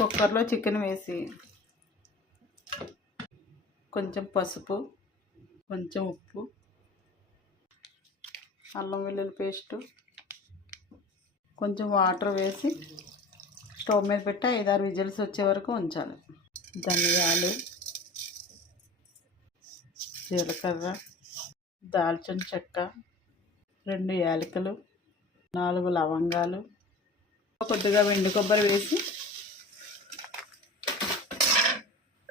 కుక్కర్లో చికెన్ వేసి కొంచెం పసుపు కొంచెం ఉప్పు అల్లం వెల్లుల్లి పేస్టు కొంచెం వాటర్ వేసి స్టవ్ మీద పెట్టి ఐదారు విజిల్స్ వచ్చే వరకు ఉంచాలి. ధనియాలు జీలకర్ర దాల్చిన చెక్క రెండు యాలకులు నాలుగు లవంగాలు కొద్దిగా వెండి కొబ్బరి వేసి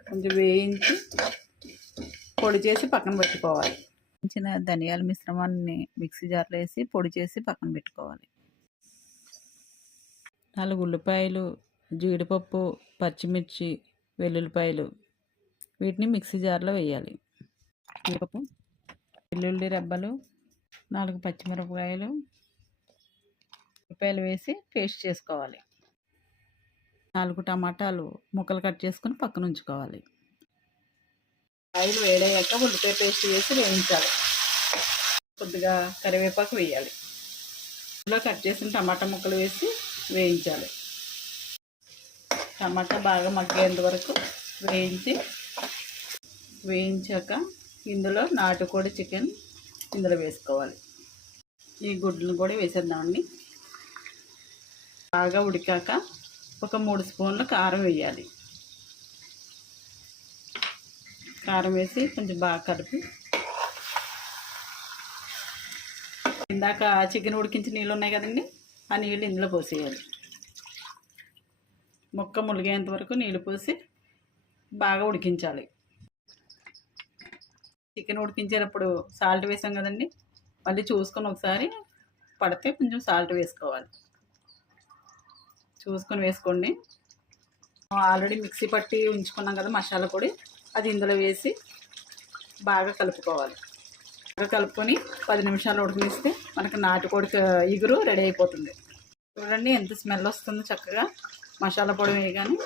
కొంచెం వేయించి పొడి చేసి పక్కన పెట్టుకోవాలి. చిన్న ధనియాల మిశ్రమాన్ని మిక్సీ జార్లో వేసి పొడి చేసి పక్కన పెట్టుకోవాలి. నాలుగు ఉల్లిపాయలు జీడిపప్పు పచ్చిమిర్చి వెల్లుల్లిపాయలు వీటిని మిక్సీ జార్లో వేయాలి. జీడిపప్పు వెల్లుల్లి రెబ్బలు నాలుగు పచ్చిమిరపకాయలు ఉల్లిపాయలు వేసి పేస్ట్ చేసుకోవాలి. నాలుగు టమాటాలు ముక్కలు కట్ చేసుకుని పక్కన ఉంచుకోవాలి ఆయిల్ వేడయ్యాక ఉల్లిపాయ పేస్ట్ వేసి వేయించాలి. కొద్దిగా కరివేపాకు వేయాలి. ఇందులో కట్ చేసిన టమాటా ముక్కలు వేసి వేయించాలి. టమాటా బాగా మగ్గేంత వరకు వేయించి వేయించాక ఇందులో నాటుకోడి చికెన్ ఇందులో వేసుకోవాలి. ఈ గుడ్లను కూడా వేసేద్దామండి. బాగా ఉడికాక ఒక మూడు స్పూన్లు కారం వేయాలి. కారం వేసి కొంచెం బాగా కలిపి. ఇందాక చికెన్ ఉడికించి నీళ్ళు ఉన్నాయి కదండి ఆ నీళ్ళు ఇందులో పోసేయాలి. ముక్క ములిగేంత వరకు నీళ్ళు పోసి బాగా ఉడికించాలి. చికెన్ ఉడికించేటప్పుడు సాల్ట్ వేసాం కదండి మళ్ళీ చూసుకొని ఒకసారి పడితే కొంచెం సాల్ట్ వేసుకోవాలి. చూసుకొని వేసుకోండి. ఆల్రెడీ మిక్సీ పట్టి ఉంచుకున్నాం కదా మసాలా పొడి అది ఇందులో వేసి బాగా కలుపుకోవాలి. బాగా కలుపుకొని పది నిమిషాలు ఉడకనిస్తే మనకి నాటుకోడి ఇగురు రెడీ అయిపోతుంది. చూడండి ఎంత స్మెల్ వస్తుందో చక్కగా మసాలా పొడి వేయగానే.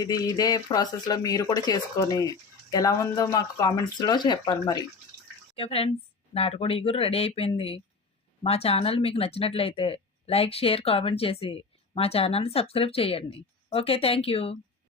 ఇది ఇదే ప్రాసెస్లో మీరు కూడా చేసుకొని ఎలా ఉందో మాకు కామెంట్స్లో చెప్పాలి మరి. ఓకే ఫ్రెండ్స్ నాటుకోడి ఇగురు రెడీ అయిపోయింది. మా ఛానల్ మీకు నచ్చినట్లయితే లైక్ షేర్ కామెంట్ చేసి మా ఛానల్ని సబ్స్క్రైబ్ చేయండి. Okay thank you.